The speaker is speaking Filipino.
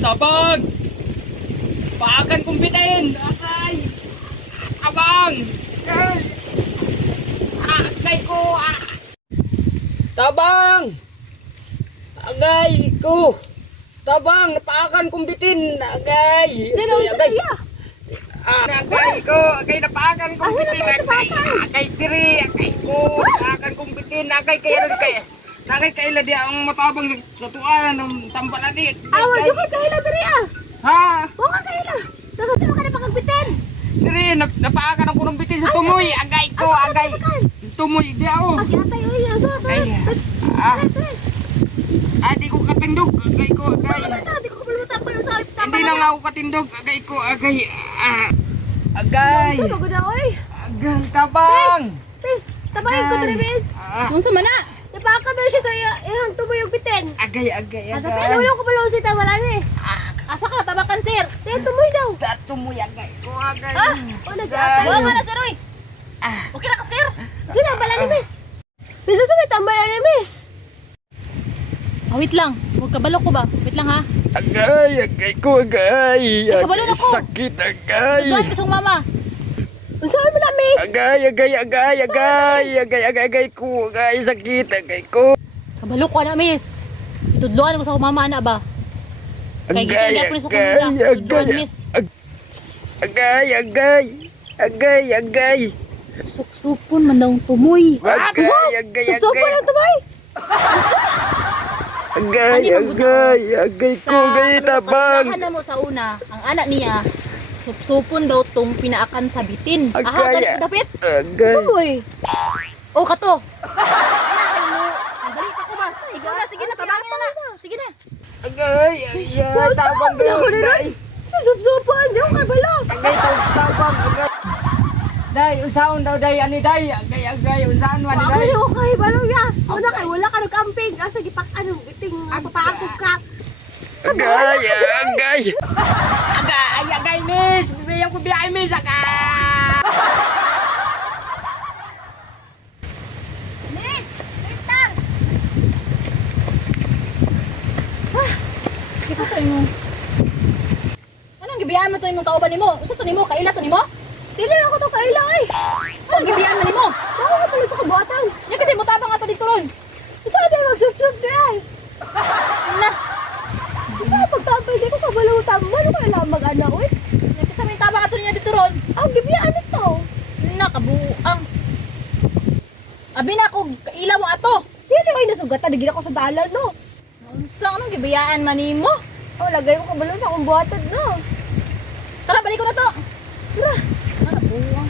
Tabang! Paakan kumpitin! Akay! Abang! Ay! Agay ko! Tabang! Agay ko! Tabang! Napaakan kumpitin! Agay! Agay! Agay ko! Agay napaakan kumpitin! Agay tiri! Agay ko! Napaakan kumpitin! Agay kayo rin kayo! Agay kayo di ang matabang sa tuan ng tambalan di! Awa, juga kaila diri ah. Ha? Buka kaila. Tapos mo ka na pagbitin. Diri, napaakan ang kumpitin sa tumoy! Agay ko! Agay! Tumoy di ako! Pagyatay oy, aso to. Di ko katindog! Agay ko! Agay! Di ko kabulutan pa sa Hindi na nga ako katindog! Agay ko! Agay! Agay! Sa bagod na oy. Agay! Tabang! Bis, tabayin ko diri bis. Kung sa mana? Napaka na siya sa ihang tumoyog bitin. Agay! Agay! Ada Agay! pa ulo ko pala si tawala ni. Asa ka tabakan sir? Tay tumoy daw. Tumoy! Agay ko! Agay! O nag-atay. Wa man na sir oy. Okay ra ka sir? Sino bala ni bis? Bis sa may tambala ni bis. Wait lang. Huwag kabalo ko ba? Wait lang ha. Agay! Agay ko! Agay! kabalo na ko. Sakit! Agay! Doon pisong mama. Unsaon mo na mis? Agay! Agay! Agay! Agay! Agay! Agay! Agay ko! Agay! Sakit! Agay ko! Kabalo ko na miss. Tudloan ko sa akong mama na ba? Kay Agay! gikan ko sa Agay! kumuna. Tudloan Agay! miss. Agay! Agay! Agay! Agay! Suksupon man daw tumoy. Agay! Agay! Suso pa na tumoy. Agay! Agay! Agay ko! Agay! Tabang! Pagkahan na mo sa una, ang anak niya, supsupon daw tong pinaakan sa bitin. Agay. Aha, ganit dapit. Agay! Tumoy. O, kato. Balik ako ba? Ikaw na, sige na, tabangin na na. Sige na. Agay! Agay! Tabang Wala ko na Agay! Sa supsupan, di ko kay bala. Agay! Tabang! Agay! Day! Usaon daw day! Ani day! Agay! Agay! Usaon man Ako day! na ko kay bala ya. Wala kay wala ka nag-camping. Asa gipak anong biting papaakog ka. Agay! Agay! Agay! Agay! Miss! Bibigyan ko biyahe miss! Agay! Miss, wait lang. Kisa to mo. Anong gibiyan mo to imong kauban nimo? Usa to nimo? Kaila to nimo? Dili ako to kaila ay. Anong gibiyan mo nimo? Ako ka pala sa kabuatan. Nya kasi mutabang ato dito ron. Isa na magsup-sup di ay. Na. Isa pagtampay di ko kabalo tamo. Ano kaya lang mag-ana oy? Nya kasi may tabang ato niya dito ron. Ang gibiyaan ito. Nakabuang. Abi na ko kaila mo ato. Dili ay nasugatan digila ko sa dalan no. Unsa anong gibiyaan man nimo? Oh, lagay ko kabalo sa akong buhatan no. Tara balik ko na to. Tara. Nakabuang.